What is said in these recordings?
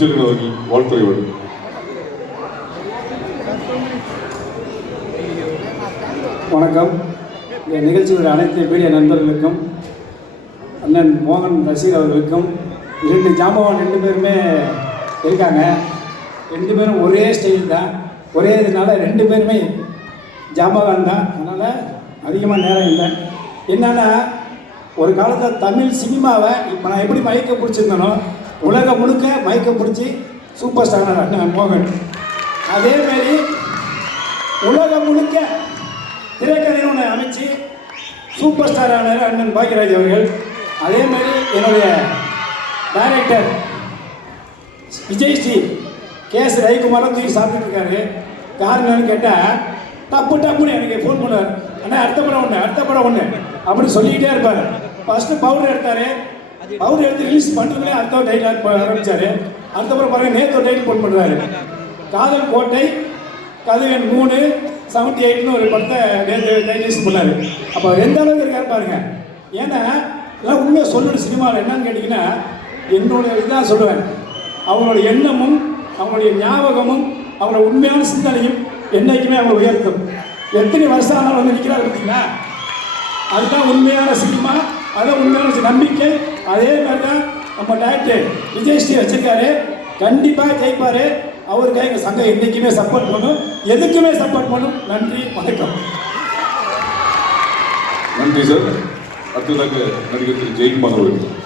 செல்வன் அவர்கள் வாழ்த்துறையோடு வணக்கம். இந்த நிகழ்ச்சியில் அனைத்து மீடியா நண்பர்களுக்கும் அண்ணன் மோகன் ரசீர் அவர்களுக்கும் இரண்டு ஜாம்பவான் ரெண்டு பேருமே இருக்காங்க. ரெண்டு பேரும் ஒரே ஸ்டைல் தான். ஒரே இதனால ரெண்டு பேருமே ஜாம்பவான் தான். அதனால் அதிகமாக நேரம் இல்லை. என்னென்னா ஒரு காலத்தில் தமிழ் சினிமாவை இப்போ நான் எப்படி மயக்க பிடிச்சிருந்தனோ உலகம் முழுக்க மயக்க பிடிச்சி சூப்பர் ஸ்டார் அண்ணன் மோகன். அதேமாரி உலகம் முழுக்க திரைக்கதை ஒன்று அமைச்சு சூப்பர் ஸ்டார் ஆனார் அண்ணன் பாக்யராஜ் அவர்கள். அதே மாதிரி என்னுடைய director Vijay Shri K S ரவிக்குமாரும் தூக்கி சாப்பிட்டுருக்காரு இருக்காரு. காரணம்னு கேட்டால் டப்பு டப்புன்னு எனக்கு ஃபோன் பண்ணுவார். அண்ணா அடுத்த படம் ஒன்று அடுத்த படம் ஒன்று அப்படி சொல்லிக்கிட்டே இருப்பார். ஃபஸ்ட்டு பவுடர் எடுத்தார். அவர் எடுத்து ரிலீஸ் பண்ணுறதுலே அடுத்த டைலாக் ஆரம்பித்தார் அடுத்த பாருங்க நேற்று டைட்டில் போட் பண்ணுறாரு காதல் கோட்டை கதையன் மூணு செவன்டி எயிட்னு ஒரு படத்தை நேற்று டைட்டில்ஸ் பண்ணார். அப்போ எந்த அளவுக்கு இருக்காரு பாருங்க. ஏன்னா எல்லாம் உண்மையாக சொல்லணும் சினிமாவில். என்னன்னு கேட்டிங்கன்னா என்னோட இதாக சொல்லுவேன். அவங்களோட எண்ணமும் அவங்களுடைய ஞாபகமும் அவங்களோட உண்மையான சிந்தனையும் என்றைக்குமே அவங்க உயர்த்தும். எத்தனை வருஷம் ஆனாலும் வந்து நிற்கிறாரு பார்த்தீங்கன்னா அதுதான் உண்மையான சினிமா. அதான் உண்மையான நம்பிக்கை. அதே மாதிரி தான் நம்ம டாக்டர் விஜய் ஸ்ரீ வச்சிருக்காரு. கண்டிப்பாக ஜெயிப்பாரு. அவருக்கு எங்கள் சங்கம் என்றைக்குமே சப்போர்ட் பண்ணும். எதுக்குமே சப்போர்ட் பண்ணும். நன்றி வணக்கம். நன்றி சார். அடுத்ததாக நடிகர் திரு ஜெயக்குமார் அவர்கள்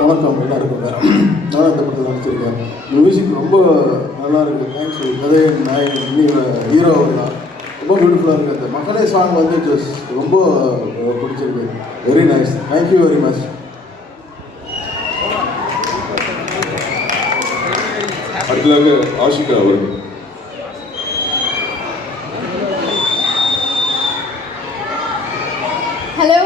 வணக்கம் எல்லாருக்கும் நான் இந்த படத்தில் நடிச்சிருக்கேன். மியூசிக் ரொம்ப நல்லா இருக்குது தேங்க்ஸ் கதை நாயகன் இன்னும் ஹீரோ தான் ரொம்ப பியூட்டிஃபுல்லாக இருக்குது அந்த மக்களே சாங் வந்து just ரொம்ப பிடிச்சிருக்கு. Very nice thank you very much அடுத்ததாக ஆஷிகா அவர்கள். ஹலோ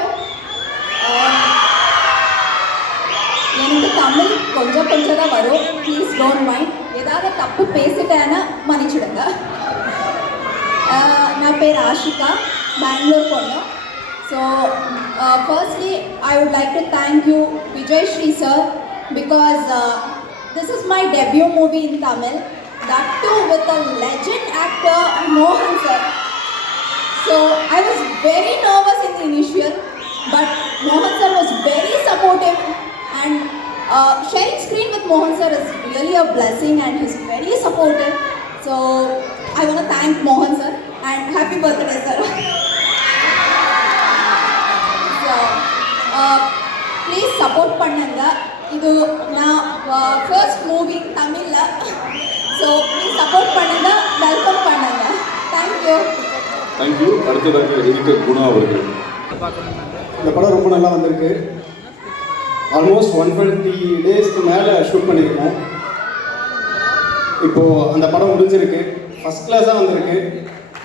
எனக்கு தமிழ் கொஞ்சம் கொஞ்சம் தான் வரும். ப்ளீஸ் டோன்ட் மைண்ட் ஏதாவது தப்பு பேசிட்டேன்னா மன்னிச்சிடுங்க. ஆஹ் நான் பேர் ஆஷிகா பெங்களூர் பொண்ணு so firstly I would like to thank you Vijay Shri sir because this is my debut movie in Tamil that too with a legend actor மோகன் sir So I was very nervous in the initial, but Mohan sir was very supportive and uh, sharing screen with Mohan sir is really a blessing and he's very supportive. So I want to thank Mohan sir and happy birthday sir. so uh, please support பண்ணுங்க இது நான் first movie தமிழில் so please support பண்ணுங்க welcome பண்ணுங்க thank you thank you அடுத்ததாக editor Guna அவர்கள். இந்த படம் ரொம்ப நல்லா வந்திருக்கு. ஆல்மோஸ்ட் ஒன் டுவெண்ட்டி டேஸ்க்கு மேலே ஷூட் பண்ணியிருக்கோம். இப்போது அந்த படம் முடிஞ்சிருக்கு. ஃபஸ்ட் கிளாஸாக வந்திருக்கு.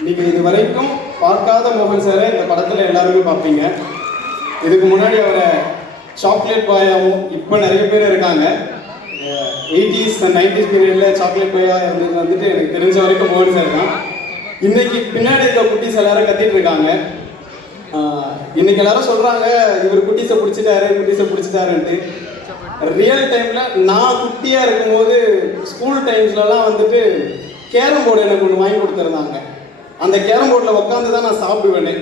நீங்கள் இது வரைக்கும் பார்க்காத மோகன் சாரை இந்த படத்தில் எல்லாருமே பார்ப்பீங்க. இதுக்கு முன்னாடி அவரை சாக்லேட் பாயாவும் இப்போ நிறைய பேர் இருக்காங்க. எயிட்டிஸ் அண்ட் நைன்டிஸ் பீரியடில் சாக்லேட் பாயா இருந்தது வந்துட்டு எனக்கு தெரிஞ்ச வரைக்கும் மோகன் சார் தான். இன்னைக்கு பின்னாடி இருக்க குட்டீஸ் எல்லாரும் கத்திட்டு இருக்காங்க. இன்னைக்கு எல்லாரும் சொல்றாங்க இவர் குட்டீஸை பிடிச்சிட்டாரு குட்டீஸை பிடிச்சிட்டாருன்ட்டு. ரியல் டைம்ல நான் குட்டியா இருக்கும்போது ஸ்கூல் டைம்ஸ்லலாம் வந்துட்டு கேரம் போர்டு எனக்கு ஒன்று வாங்கி கொடுத்துருந்தாங்க. அந்த கேரம் போர்டில் உட்காந்து தான் நான் சாப்பிடுவேனே.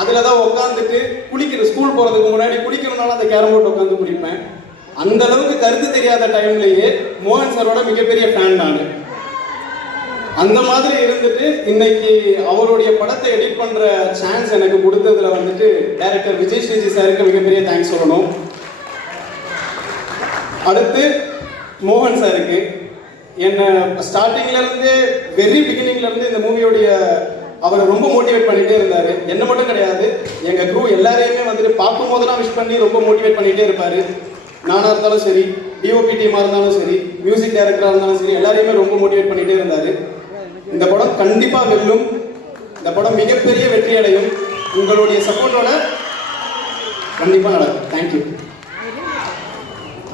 அதில் தான் உட்காந்துட்டு குளிக்கிற ஸ்கூல் போகிறதுக்கு முன்னாடி குளிக்கிறதுனால அந்த கேரம் போர்டு உட்காந்து குடிப்பேன் அந்த அளவுக்கு கருத்து தெரியாத டைம்லேயே மோகன் சாரோட மிகப்பெரிய ஃபேன் நான். அந்த மாதிரி இருந்துட்டு இன்னைக்கு அவருடைய படத்தை எடிட் பண்ணுற சான்ஸ் எனக்கு கொடுத்ததுல வந்துட்டு டைரக்டர் விஜய் ஸ்ரீஜி சாருக்கு மிகப்பெரிய தேங்க்ஸ் சொல்லணும். அடுத்து மோகன் சாருக்கு. என்னை ஸ்டார்டிங்ல இருந்து வெரி பிகினிங்ல இருந்து இந்த மூவியோடைய அவரை ரொம்ப மோட்டிவேட் பண்ணிட்டே இருந்தாரு. என்ன மட்டும் கிடையாது எங்க குரூ எல்லாரையுமே வந்துட்டு பார்க்கும் போதெல்லாம் விஷ் பண்ணி ரொம்ப மோட்டிவேட் பண்ணிட்டே இருப்பாரு. நானா இருந்தாலும் சரி டிஓபி டீமா இருந்தாலும் சரி மியூசிக் டைரக்டரா இருந்தாலும் சரி எல்லாரையுமே ரொம்ப மோட்டிவேட் பண்ணிட்டே இருந்தாரு. இந்த படம் கண்டிப்பா வெல்லும். இந்த படம் மிகப்பெரிய வெற்றி அடையும். உங்களுடைய சப்போர்ட்டோட கண்டிப்பா நடக்கும். தேங்க்யூ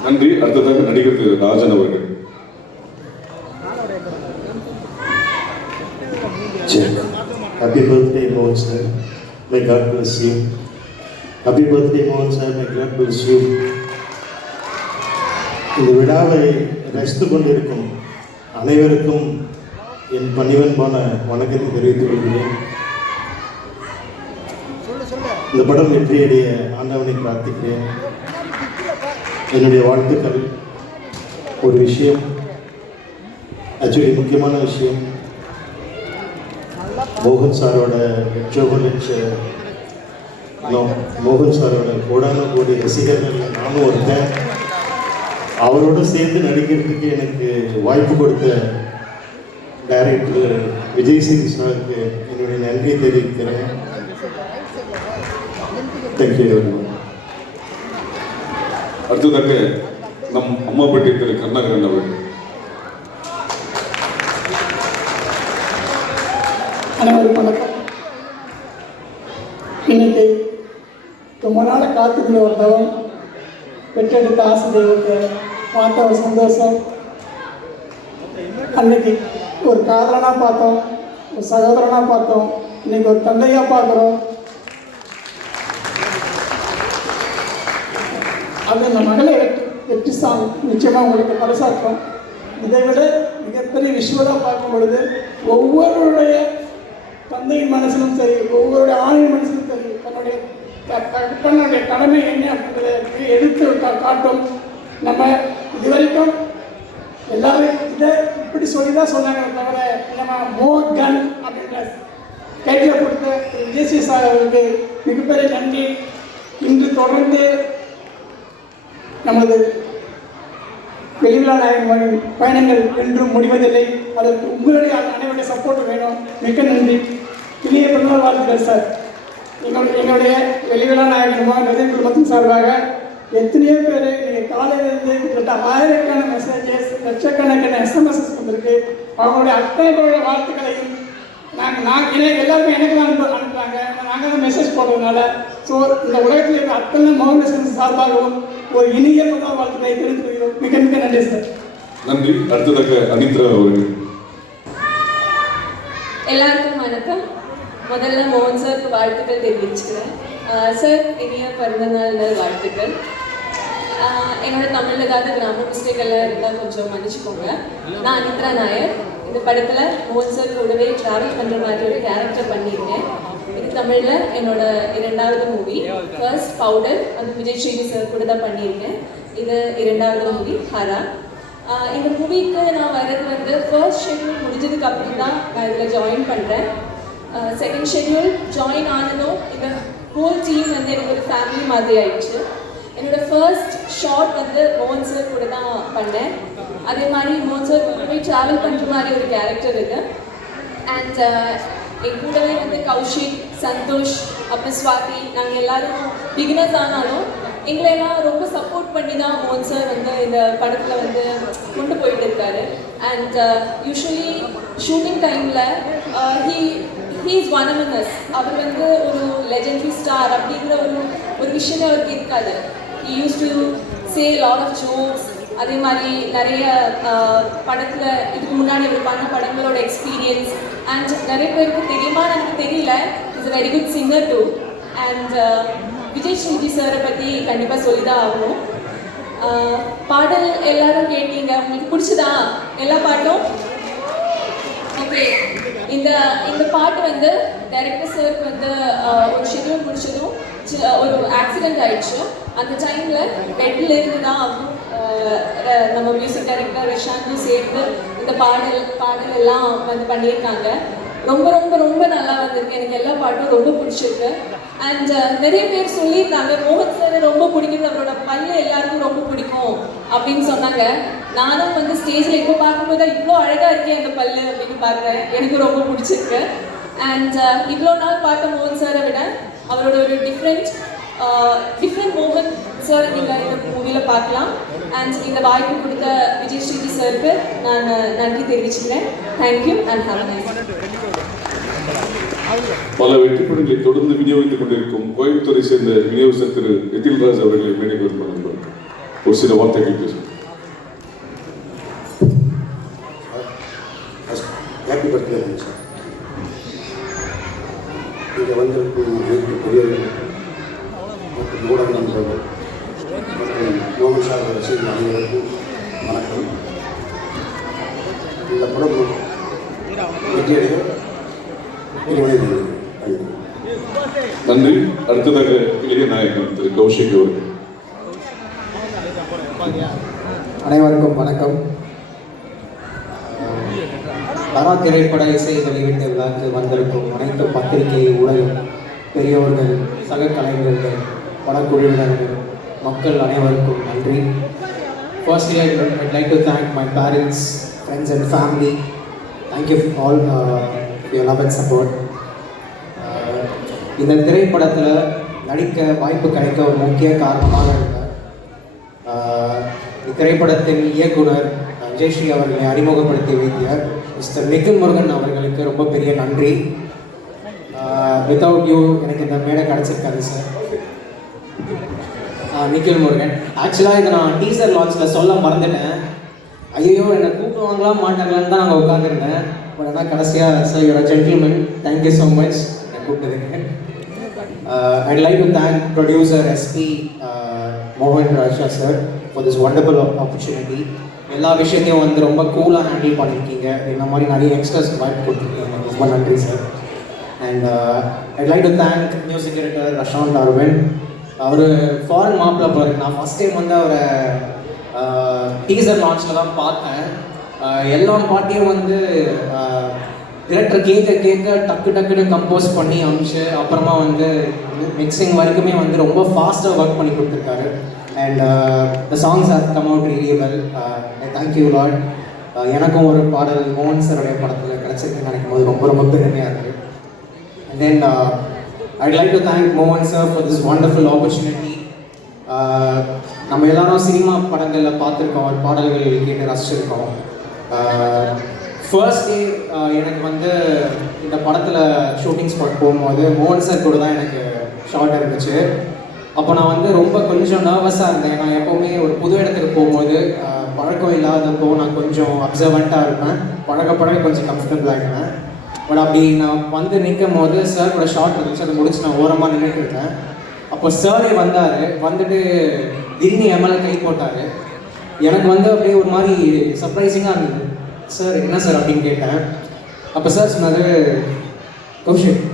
நன்றி. அடுத்ததாக நடிகர் ராஜன் அவர்கள். Jack. Happy birthday, Mohan sir. May God bless you. Happy birthday, Mohan sir. May God bless you. இந்த விழாவை ரசித்து கொண்டிருக்கும் அனைவருக்கும் என் பணிவன்பான வணக்கத்தை தெரிவித்துக் கொள்கிறேன் இந்த படம் வெற்றியடைய ஆண்டவனை பிரார்த்திக்கிறேன் என்னுடைய வாழ்த்துக்கள் ஒரு விஷயம் ஆக்சுவலி முக்கியமான விஷயம் மோகன் சாரோட லட்சோப மோகன் சாரோட கோடான கோடி ரசிகர்கள் நானும் ஒருத்தன். அவரோட சேர்ந்து நடிக்கிறதுக்கு எனக்கு வாய்ப்பு கொடுத்த டைரக்டர் விஜய் சிங் சாருக்கு என்னுடைய நன்றி தெரிவிக்கிறேன். தேங்க்யூ அடுத்ததாக நம் அம்மாப்பட்டி திரு கருணாகரன் அவர்கள். அனைவருக்கும் வணக்கம். இன்னைக்கு ரொம்ப நாள் காத்துக்குள்ள ஒரு தவம் பெற்றெடுத்த ஆசை தெய்வத்தை பார்த்த ஒரு சந்தோஷம். அன்னைக்கு ஒரு காதலனாக பார்த்தோம் ஒரு சகோதரனாக பார்த்தோம். இன்னைக்கு ஒரு தந்தையாக பார்க்குறோம். அது இந்த மகளை வெற்றி சாமி. நிச்சயமாக உங்களுக்கு பரிசாற்றும் இதை விட மிகப்பெரிய விஷுவலாக பார்க்கும் பொழுது ஒவ்வொருடைய தந்தையின் மனசிலும் சரி ஒவ்வொரு ஆணின் மனசிலும் சரி தன்னுடைய தன்னுடைய கடமை என்ன அப்படிங்கிறத எடுத்து காட்டும். நம்ம இதுவரைக்கும் எல்லாரும் இதை இப்படி சொல்லி தான் சொன்னாங்க தவிர நம்ம மோ கன் அப்படின்ற கையில் கொடுத்த திரு. சார் அவருக்கு மிகப்பெரிய நன்றி. இன்று தொடர்ந்து நமது வெளிவிழா நாயகன் பயணங்கள் என்றும் முடிவதில்லை. அதற்கு உங்களுடைய அனைவருடைய சப்போர்ட் வேணும். மிக்க நன்றி. இனிய பிறந்தநாள் வாழ்த்துக்கள் சார் எங்களுடைய வெளிவிழா நாயகமாக நிதி குடும்பத்தின் சார்பாக எத்தனையோ பேர் நீங்கள் காலையிலிருந்து கிட்டத்தட்ட ஆயிரக்கணக்கான மெசேஜஸ் லட்சக்கணக்கான எஸ்எம்எஸ்எஸ் வந்திருக்கு. அவங்களுடைய அத்தனை பேருடைய வாழ்த்துக்களையும் நாங்கள் நாங்கள் எனக்கு எல்லாருமே எனக்கு தான் அனுப்பு அனுப்புகிறாங்க நாங்கள் தான் மெசேஜ் போடுறதுனால ஸோ இந்த உலகத்தில் இருக்க அத்தனை மோகன் சார்பாகவும் ஒரு இனிய பிறந்தநாள் வாழ்த்துக்களை தெரிவித்துக் கொள்கிறோம். மிக மிக நன்றி சார் நன்றி. அடுத்ததாக அனித்ரா அவர்கள். எல்லாருக்கும் வணக்கம். முதல்ல மோகன் சாருக்கு வாழ்த்துக்கள் தெரிவிச்சுக்கிறேன். ஆஹ் சார் இனிய பிறந்தநாள் வாழ்த்துக்கள். ஆஹ் என்னோட தமிழ் ஏதாவது கிராம மிஸ்டேக் எல்லாம் இருந்தால் கொஞ்சம் மன்னிச்சுக்கோங்க. நான் அனித்ரா நாயர். இந்த படத்தில் மோகன் சார் கூடவே ட்ராவல் பண்ணுற மாதிரி ஒரு கேரக்டர் பண்ணியிருக்கேன். இது தமிழில் என்னோட இரண்டாவது மூவி ஃபர்ஸ்ட் பவுடர் அது விஜய் ஸ்ரீனி சார் கூட தான் பண்ணியிருக்கேன். இது இரண்டாவது மூவி ஹரா ஆஹ் இந்த மூவிக்கு நான் வர்றது வந்து ஃபர்ஸ்ட் ஷெட்யூல் முடிஞ்சதுக்கு அப்புறம் தான் நான் இதில் ஜாயின் பண்ணுறேன் செகண்ட் ஷெட்யூல் ஜாயின் ஆனதும் இந்த ஹோல் டீம் வந்து எனக்கு ஒரு ஃபேமிலி மாதிரி ஆயிடுச்சு என்னோட ஃபர்ஸ்ட் ஷார்ட் வந்து மோகன் சார் கூட தான் பண்ணேன் அதே மாதிரி மோகன் சார் கூட ட்ராவல் பண்ணுற மாதிரி ஒரு கேரக்டர் இது அண்ட் என் கூடவே வந்து கௌஷிக் சந்தோஷ் அப்புறம் ஸ்வாதி நாங்கள் எல்லாரும் பிகினர்ஸ் ஆனாலும் எங்களை எல்லாம் ரொம்ப சப்போர்ட் பண்ணி தான் மோகன் சார் வந்து இந்த படத்தில் வந்து கொண்டு போயிட்டு இருக்காரு அண்ட் யூஸ்வலி ஷூட்டிங் டைமில் he he is one as அவர் வந்து ஒரு லெஜெண்டரி ஸ்டார் அப்படிங்கிற ஒரு ஒரு விஷயமே அவருக்கு இருக்காது he use to say lot of jokes அதே மாதிரி நிறைய படத்தில் இதுக்கு முன்னாடி அவர் பண்ண படங்களோட எக்ஸ்பீரியன்ஸ் அண்ட் நிறைய பேருக்கு தெரியுமான்னு எனக்கு தெரியல. Is very good singer too and Vijay Shriji சாரை பற்றி கண்டிப்பாக சொல்லி தான் ஆகணும் பாடல் எல்லாரும் கேட்டீங்க. உங்களுக்கு பிடிச்சதா? எல்லா பாட்டும்? ஓகே இந்த இந்த பாட்டு வந்து டைரக்டர் சாருக்கு வந்து ஒரு ஷெட்யூல் முடிச்சதும் ஒரு ஆக்சிடென்ட் ஆயிடுச்சு. அந்த டைமில் பெட்டில் இருந்து தான் நம்ம மியூசிக் டைரக்டர் ரிஷாந்தும் சேர்ந்து இந்த பாடல் பாடல் எல்லாம் வந்து பண்ணியிருக்காங்க. ரொம்ப ரொம்ப ரொம்ப நல்லா வந்திருக்கு. எனக்கு எல்லா பாட்டும் ரொம்ப பிடிச்சிருக்கு. அண்ட் uh, நிறைய பேர் சொல்லியிருந்தாங்க மோகன் சார் ரொம்ப பிடிக்கும் அவரோட பல்லு எல்லாருக்கும் ரொம்ப பிடிக்கும் அப்படின்னு சொன்னாங்க. நானும் வந்து ஸ்டேஜில் இப்போ பார்க்கும்போது இவ்வளோ அழகாக இருக்கேன் அந்த பல்லு அப்படின்னு பார்க்குறேன். எனக்கு ரொம்ப பிடிச்சிருக்கு. அண்ட் uh, இவ்வளோ நாள் பார்த்த மோகன் சாரை விட அவரோட ஒரு டிஃப்ரெண்ட் டிஃப்ரெண்ட் uh, மோகன் சார் நீங்கள் இந்த மூவியில் பார்க்கலாம். அண்ட் இந்த வாய்ப்பு கொடுத்த விஜய் ஸ்ரீஜி சாருக்கு நான் நன்றி தெரிவிச்சுக்கிறேன் தேங்க்யூ அண்ட் ஹாவ் நைஸ் பல வெற்றி படங்களை தொடர்ந்து விநியோகித்துக் கொண்டிருக்கும் கோயம்புத்தூரை சேர்ந்த விநியோகஸ்தர் திரு எதில்ராஜ் அவர்களை மேடைக்கு வருமாறு ஒரு சில வார்த்தைகள் பேசும் ஹாப்பி பர்த்டே சார் இங்கே வந்திருக்கும் பெரியவர்கள் மற்றும் ஊடக நண்பர்கள் மற்றும் மோகன் சார் அனைவருக்கும் வணக்கம் இந்த படம் நன்றி. நன்றி அடுத்ததாக இளைய நாயகன் திரு கௌஷிக் அவர்கள். அனைவருக்கும் வணக்கம். தரா திரைப்பட இசை வெளியீட்டு விழாக்கு வந்திருக்கும் அனைத்து பத்திரிகை ஊடகம் பெரியவர்கள் சக கலைஞர்கள் படக்குழுவினர்கள் மக்கள் அனைவருக்கும் நன்றி Firstly, I I'd like to thank my parents, friends and family. Thank you all uh, for your love and support. Uh, இந்த திரைப்படத்தில் நடிக்க வாய்ப்பு கிடைக்க ஒரு முக்கிய காரணமாக இருந்தேன் இத்திரைப்படத்தின் இயக்குனர் ஜெயஸ்ரீ அவர்களை அறிமுகப்படுத்தி வைத்த மிஸ்டர் நிதின் முருகன் அவர்களுக்கு ரொம்ப பெரிய நன்றி. வித்தவுட் யூ எனக்கு இந்த மேடை கிடச்சிருக்காது சார் நிக்கில் முருகன். ஆக்சுவலாக இதை நான் டீசர் லான்ச்சில் சொல்ல மறந்துட்டேன். ஐயோ என்னை கூப்பிடுவாங்களா மாட்டாங்களான்னு தான் அங்கே உட்காந்துருந்தேன் பட் ஆனால் கடைசியாக sir your gentleman thank you so much என்னை கூப்பிட்டதுக்கு. I'd like to thank producer S P மோகன் Raja sir for this wonderful opportunity எல்லா விஷயத்தையும் வந்து ரொம்ப கூலாக ஹேண்டில் பண்ணியிருக்கீங்க இந்த மாதிரி நிறைய யங்ஸ்டர்ஸ்க்கு வாய்ப்பு கொடுத்துருக்கீங்க. ரொம்ப நன்றி sir and I'd like to thank music director Rashanth Aravind our foreign மாப்பிள்ள போகிறாரு நான் ஃபஸ்ட் டைம் வந்து அவரை டீசர் லான்ச்சில் தான் பார்த்தேன். எல்லா பாட்டையும் வந்து டிரெக்டர் கேட்க கேட்க டக்கு டக்குன்னு கம்போஸ் பண்ணி அமிச்சு அப்புறமா வந்து மிக்சிங் வரைக்குமே வந்து ரொம்ப ஃபாஸ்ட்டாக ஒர்க் பண்ணி கொடுத்துருக்காரு. And the songs have come out really well thank you lot எனக்கும் ஒரு பாடல் மோகன் சருடைய படத்தில் கிடச்சிருக்குன்னு நினைக்கும் போது ரொம்ப ரொம்ப பெருமையாக இருக்குது and then uh, I'd like to thank Mohan sir for this wonderful opportunity. Uh, நம்ம எல்லாரும் சினிமா படங்களில் பார்த்துருக்கோம் பாடல்கள் கேட்டு ரசிச்சிருக்கோம். Uh, ஃபர்ஸ்ட் டே uh, எனக்கு வந்து இந்த படத்தில் ஷூட்டிங் ஸ்பாட் போகும்போது மோகன் சார் கூட தான் எனக்கு ஷார்ட் இருந்துச்சு. அப்போ நான் வந்து ரொம்ப கொஞ்சம் நர்வஸாக இருந்தேன். நான் எப்போவுமே ஒரு புது இடத்துக்கு போகும்போது பழக்கம் இல்லாதப்போ நான் கொஞ்சம் அப்சர்வண்ட்டாக இருப்பேன். பழக பழக கொஞ்சம் கம்ஃபர்டபுளாக இருப்பேன். பட் அப்படி நான் வந்து நிற்கும் போது சார் கூட ஷார்ட் இருந்துச்சு. அதை முடிச்சு நான் ஓரமாக நின்றுட்டு இருக்கேன் அப்போ சாரே வந்தார். வந்துட்டு திடீர்னு என் மேலே கை போட்டார். எனக்கு வந்து அப்படியே ஒரு மாதிரி சர்ப்ரைசிங்காக இருந்தது. சார் என்ன சார் அப்படின்னு கேட்டேன். அப்போ சார் சொன்னார் கௌஷிக்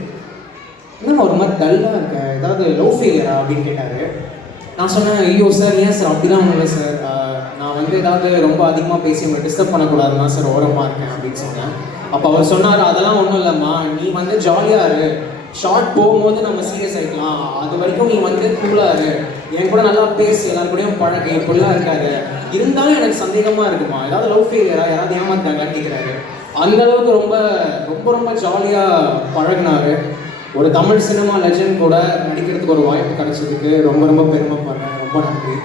என்ன ஒரு மாதிரி டல்லாக இருக்கேன் ஏதாவது லவ் ஃபெயிலியரா அப்படின்னு கேட்டார். நான் சொன்னேன் ஐயோ சார் ஏன் சார் அப்படிலாம் ஒன்றும் இல்லை சார் நான் வந்து ஏதாவது ரொம்ப அதிகமாக பேசி உங்களை டிஸ்டர்ப் பண்ணக்கூடாதுன்னா சார் ஓரமாக இருக்கேன் அப்படின்னு சொன்னேன். அப்போ அவர் சொன்னார் அதெல்லாம் ஒன்றும் இல்லைம்மா நீ வந்து ஜாலியாக இரு. ஷார்ட் போகும்போது நம்ம சீரியஸ் ஆகிக்கலாம் அது வரைக்கும் நீ வந்து கூலாக இரு. என் கூட நல்லா பேசு எல்லாரு கூடயும் பழக இப்படிலாம் இருக்காரு இருந்தாலும் எனக்கு சந்தேகமாக இருக்குமா? ஏதாவது லவ் ஃபெயிலியரா யாராவது ஏமாத்தாங்கன்னு கேட்குறாரு அந்த அளவுக்கு ரொம்ப ரொம்ப ரொம்ப ஜாலியாக பழகினாரு. ஒரு தமிழ் சினிமா லெஜண்ட் கூட நடிக்கிறதுக்கு ஒரு வாய்ப்பு கிடைச்சதுக்கு ரொம்ப ரொம்ப பெருமைப்படுறேன். ரொம்ப நன்றி.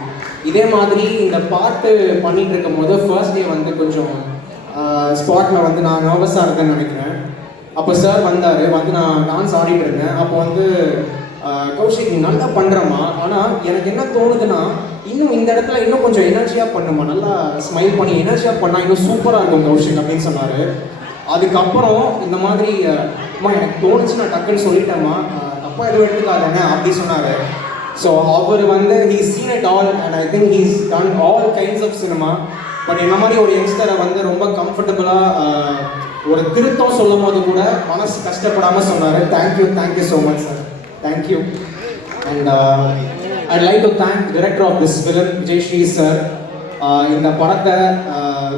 இதே மாதிரி இந்த பாட்டு பண்ணிட்டு இருக்கும் போது ஃபர்ஸ்ட் டே வந்து கொஞ்சம் ஸ்பாட்டில் வந்து நான் நர்வஸாக இருக்கேன்னு நினைக்கிறேன். அப்போ சார் வந்தார் வந்து நான் டான்ஸ் ஆடிட்டு இருந்தேன் அப்போ வந்து கௌஷிக் நீ நல்லா பண்ணுறம்மா ஆனால் எனக்கு என்ன தோணுதுன்னா இன்னும் இந்த இடத்துல இன்னும் கொஞ்சம் எனர்ஜியாக பண்ணுமா நல்லா ஸ்மைல் பண்ணி எனர்ஜியாக பண்ணால் இன்னும் சூப்பராக இருக்கும் கௌஷிக் அப்படின்னு சொன்னார். அதுக்கப்புறம் இந்த மாதிரி அம்மா எனக்கு தோணுச்சு நான் டக்குன்னு சொல்லிட்டேம்மா. தப்பாக தப்பா எதுவும் எடுத்துக்காதேன்னு அப்படி சொன்னார். ஸோ அவர் வந்து he seen it all and I think he's done all kinds of cinema but என்ன மாதிரி ஒரு யங்ஸ்டரை வந்து ரொம்ப கம்ஃபர்டபுளாக ஒரு திருத்தம் சொல்லும் போது கூட மனசு கஷ்டப்படாமல் சொன்னார். Thank you thank you so much sir thank you and I like to thank director of this film Vijaysri sir இந்த படத்தை uh,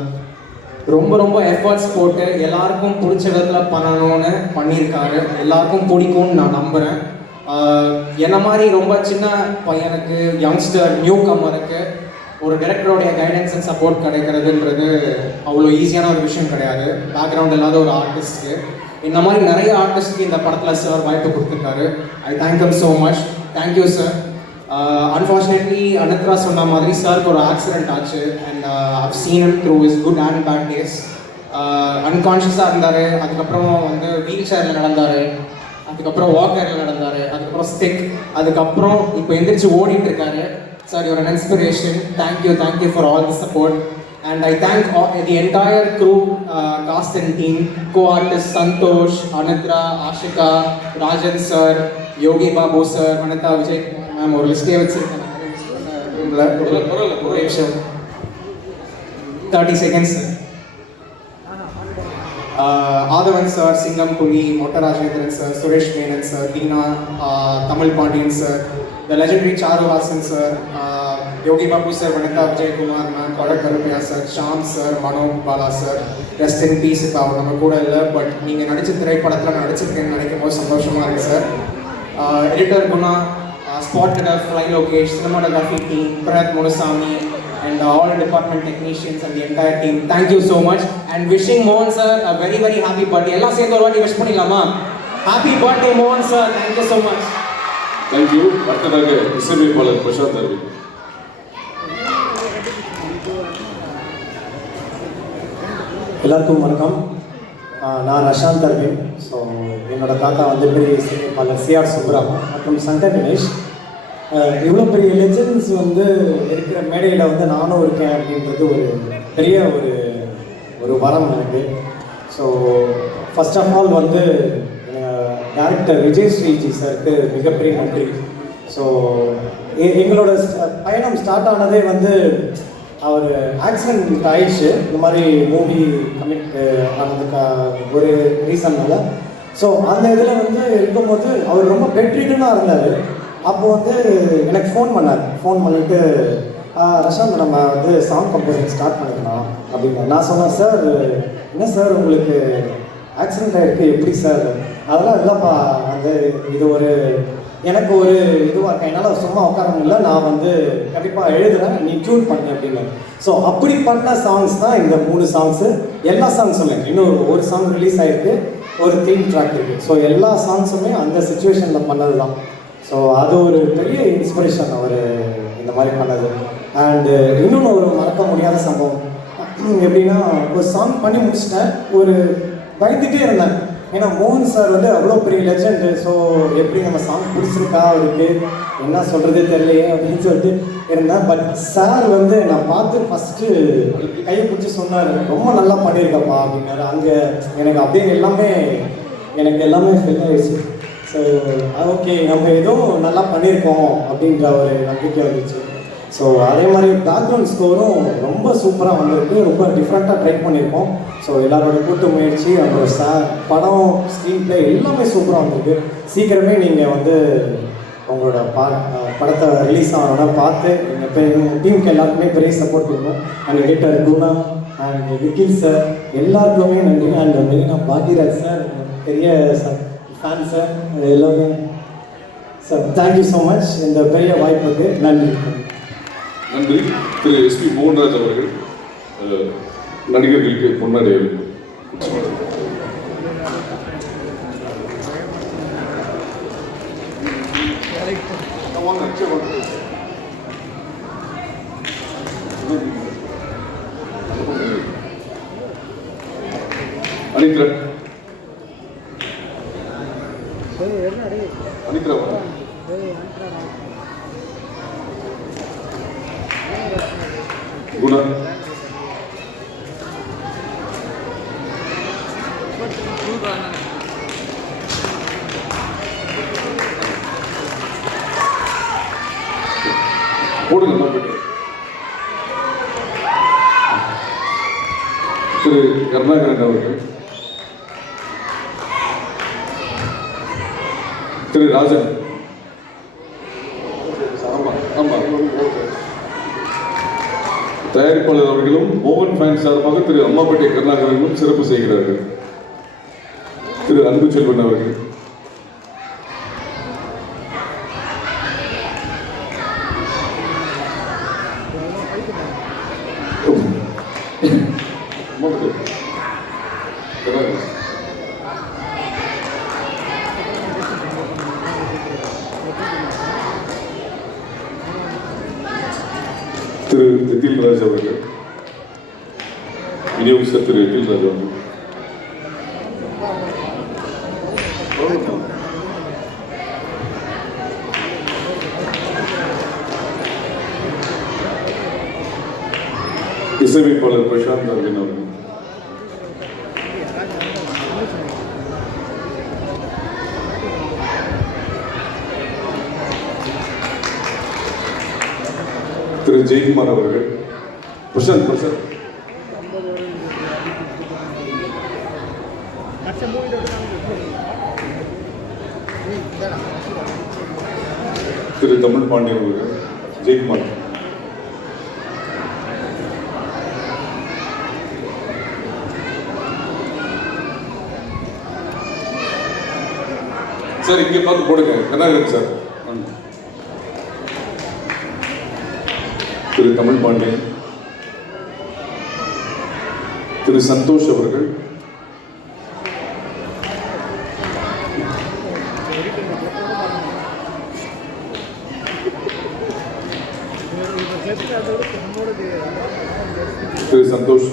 ரொம்ப ரொம்ப எஃபர்ட்ஸ் போட்டு எல்லாருக்கும் பிடிச்ச விதத்தில் பண்ணணும்னு பண்ணியிருக்காரு. எல்லாருக்கும் பிடிக்கும்னு நான் நம்புகிறேன் uh, என்ன மாதிரி ரொம்ப சின்ன பையனுக்கு யங்ஸ்டர் நியூ கம்மருக்கு ஒரு டைரக்டருடைய கைடன்ஸ் அண்ட் சப்போர்ட் கிடைக்கிறதுன்றது அவ்வளோ ஈஸியான ஒரு விஷயம் கிடையாது. பேக்ரவுண்ட் இல்லாத ஒரு ஆர்டிஸ்ட்க்கு இந்த மாதிரி நிறைய ஆர்டிஸ்ட்க்கு இந்த படத்தில் சார் வாய்ப்பு கொடுத்துருக்காரு. I thank you so much thank you sir unfortunately Anathra சொன்ன மாதிரி சாருக்கு ஒரு ஆக்சிடென்ட் ஆச்சு. And uh, I've seen him through is good and bad days அன்கான்ஷியஸாக இருந்தார். அதுக்கப்புறம் வந்து வீல் சேரில் நடந்தார். அதுக்கப்புறம் வாக்கரில் நடந்தார். அதுக்கப்புறம் ஸ்டிக் அதுக்கப்புறம் இப்போ எந்திரிச்சு ஓடிட்டு இருக்காரு. Sir your an inspiration thank you thank you for all the support and I thank the entire crew cast and team co artist Santhosh Anathra Ashika Rajan sir Yogi Babu sir Vanitha Vijay ma'am ஒரு லிஸ்டே வச்சிருக்கேன். ரூமில் ஒரு நிமிஷம். Thirty seconds Aadhavan sir Singam Puli Motta Rajendran sir Suresh Menon sir Deena ah Tamil Pandian sir the legendary Charuhasan sir Yogi Babu sir Vanitha Vijayakumar ma'am Kodak Karuppaiah sir Sham sir Mano Bala sir rest in peace இப்போ அவர் நம்ம கூட இல்லை but நீங்கள் நடித்த திரைப்படத்தில் நடிச்சிருக்கேன்னு நினைக்கும் போது சந்தோஷமாக இருக்குது sir editor uh, Guna spot fly Lokesh cinematography team Prath Munusamy and all department technicians and the entire team. Thank you so much. And wishing Mohan sir a very very happy birthday. எல்லாம் சேர்ந்து ஒரு வாட்டி wish பண்ணிடலாமா? Happy birthday மோகன் sir thank you so much thank you அடுத்ததாக இசையமைப்பாளர் பிரசாந்த் அரவிந்த் எல்லாருக்கும் வணக்கம். நான் ரஷாந்த் அர்வின் ஸோ என்னோட தாத்தா வந்து பெரிய இசையமைப்பாளர் சிஆர் சுப்ராமன் மற்றும் சங்கர் கணேஷ். இவ்வளோ பெரிய லெஜெண்ட்ஸ் வந்து இருக்கிற மேடையில் வந்து நானும் இருக்கேன் அப்படின்றது ஒரு பெரிய ஒரு ஒரு வரம் எனக்கு. ஸோ ஃபஸ்ட் ஆஃப் ஆல் வந்து டேரக்டர் விஜய் ஸ்ரீஜி சாருக்கு மிகப்பெரிய நன்றி. ஸோ எங்களோட பயணம் ஸ்டார்ட் ஆனதே வந்து அவர் ஆக்சிடென்ட் ஆயிடுச்சு. இந்த மாதிரி மூவி கமிட் ஆனதுக்கு ஒரு ரீசன்னால ஸோ அந்த இதில் வந்து இருக்கும்போது அவர் ரொம்ப பெட்ரிட்டனாக இருந்தார். அப்போ வந்து எனக்கு ஃபோன் பண்ணார். ஃபோன் பண்ணிட்டு ரஷாந்த் நம்ம வந்து சாங் கம்போசிங் ஸ்டார்ட் பண்ணிக்கலாம். அப்படின்னு நான் சொன்னேன் சார் என்ன சார் உங்களுக்கு ஆக்சிடென்ட் ஆகிருக்கு எப்படி சார்? அதெல்லாம் இல்லைப்பா. அந்த இது ஒரு எனக்கு ஒரு இதுவாக இருக்கேன் என்னால் சும்மா உட்கார முடியல. நான் வந்து கண்டிப்பாக எழுதுறேன். நீ டியூன் பண்ணு அப்படின்னு. ஸோ அப்படி பண்ண சாங்ஸ் தான் இந்த மூணு சாங்ஸு எல்லா சாங்ஸும் இன்னொரு ஒரு சாங் ரிலீஸ் ஆகிருக்கு ஒரு தீம் ட்ராக் இருக்குது ஸோ எல்லா சாங்ஸுமே அந்த சுச்சுவேஷனில் பண்ணது தான். ஸோ அது ஒரு பெரிய இன்ஸ்பிரேஷன் அவர் இந்த மாதிரி பண்ணது. அண்டு இன்னொன்று ஒரு மறக்க முடியாத சம்பவம். எப்படின்னா ஒரு சாங் பண்ணி முடிச்சிட்டேன். ஒரு பயந்துட்டே இருந்தேன். ஏன்னா மோகன் சார் வந்து அவ்வளோ பெரிய லெஜெண்டு ஸோ எப்படி நம்ம சாங் பிடிச்சிருக்கா அவருக்கு? என்ன சொல்கிறதே தெரியலையே அப்படின்னு சொல்லிட்டு இருந்தேன். பட் சார் வந்து நான் பார்த்து ஃபஸ்ட்டு கையை பிடிச்சி சொன்னார். ரொம்ப நல்லா பண்ணியிருக்கப்பா அப்படின்னாரு. அங்கே எனக்கு அப்படியே எல்லாமே எனக்கு எல்லாமே ஃபில் ஆயிடுச்சு. ஸோ ஓகே நம்ம ஏதோ நல்லா பண்ணியிருக்கோம் அப்படின்ற ஒரு நம்பிக்கை வந்துச்சு. ஸோ அதே மாதிரி பேக்ரவுண்ட் ஸ்கோரும் ரொம்ப சூப்பராக வந்திருக்கு. ரொம்ப டிஃப்ரெண்ட்டாக ட்ரை பண்ணியிருக்கோம் ஸோ எல்லாரோட கூட்டு முயற்சி அந்த சா படம் ஸ்க்ரீன் பிளே எல்லாமே சூப்பராக வந்திருக்கு. சீக்கிரமே நீங்கள் வந்து உங்களோட பா படத்தை ரிலீஸ் ஆனோட பார்த்து எங்கள் பே எங்கள் டீமுக்கு எல்லாருக்குமே பெரிய சப்போர்ட் கொடுக்கணும். And editor Guna and Vikkil sir எல்லாருக்குமே நன்றி. அண்ட் மெயினாக பாக்யராஜ் சார் பெரிய சார் ஃபேன் சார் எல்லாமே sir thank you so much இந்த பெரிய வாய்ப்புக்கு நன்றி. நன்றி திரு எஸ்பி மோகன்ராஜ் அவர்கள் அஹ், நடிகர்களுக்கு முன்னாடி அனித்ரா. அனித்ரா வா. குணா போடுங்க மாப்பிள்ளை. திரு கருணாகரன் அவர்கள் திரு ராஜன் ஆமா ஆமா தயாரிப்பாளர் அவர்களும் மோகன் ஃபேன் சார்பாக திரு அம்மாப்பேட்டை கருணாகரனும் சிறப்பு செய்கிறார்கள். திரு அன்பு செல்வன் அவர்கள். ஜெயக்குமார் அவர்கள். பிரசன் பிரசன் திரு தமிழ் பாண்டியன் அவர்கள் ஜெயக்குமார். சார் இங்கே பார்த்து போடுங்க. என்ன இருக்கு சார். திரு பாண்டியன் திரு சந்தோஷ் அவர்கள் திரு சந்தோஷ்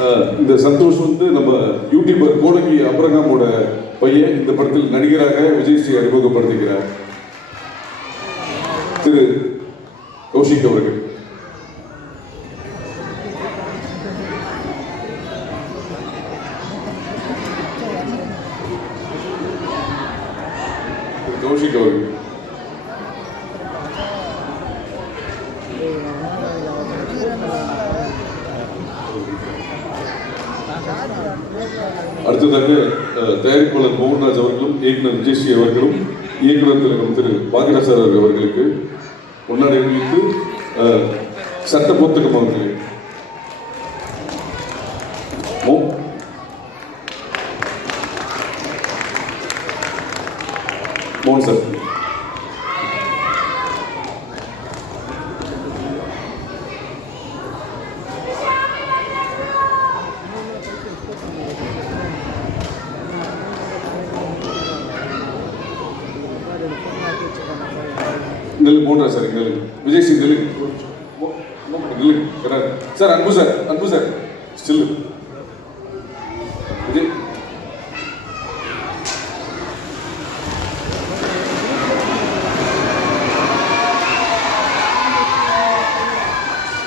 அஹ், இந்த சந்தோஷ் வந்து நம்ம யூடியூபர் கோடங்கி அப்ரஹாமோட பையன் இந்த படத்தில் நடிகராக விஜய் ஸ்ரீ அறிமுகப்படுத்துகிறார். திரு கௌஷிக் அவர்கள். கௌஷிக் அவர்கள் அடுத்ததாக அஹ், தயாரிப்பாளர் மோகன்ராஜ் அவர்களும் இயக்குனர் விஜயஸ்ரீ அவர்களும் இயக்குநர் தலைவர் திரு பாகிராசார் அவர்களுக்கு முன்னாடி சட்ட புத்தகம் அவர்களே மோ மோகன் சார் நெல் போன்ற சார் நெல். விஜய் சிங் நெல். நெல் சார் அன்பு சார் அன்பு சார். ஸ்டில்லு விஜய்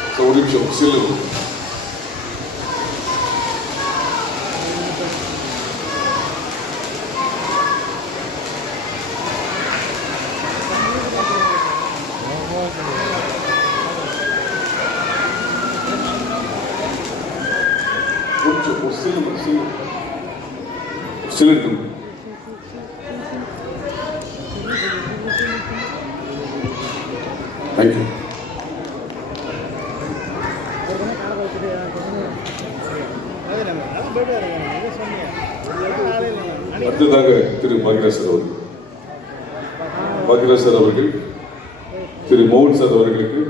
சார் ஒரு நிமிஷம் ஸ்டில் கொஞ்சம் ஒரு சில்லு மட்டும் சில்லு சில்லு எடுக்கணும் தேங்க்யூ அடுத்ததாக திரு பாகிராசர் அவர்கள். பாகிராசர் அவர்கள் திரு மோகன் சார் அவர்களுக்கு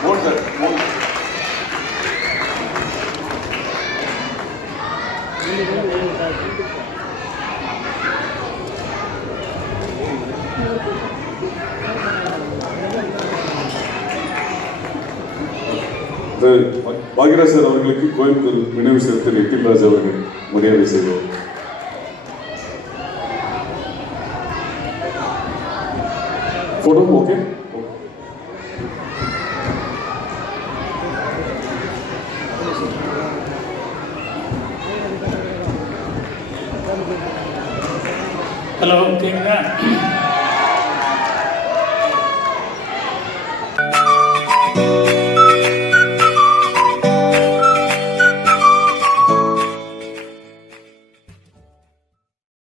மோகன் சார் மோகன் இந்த பாகிராசர் அவர்களுக்கு கோயம்புத்தூர் நினைவு செலுத்த நித்தின்ராஜ் அவர்கள் மரியாதை செய்தோம் ஃபோட்டோ ஓகே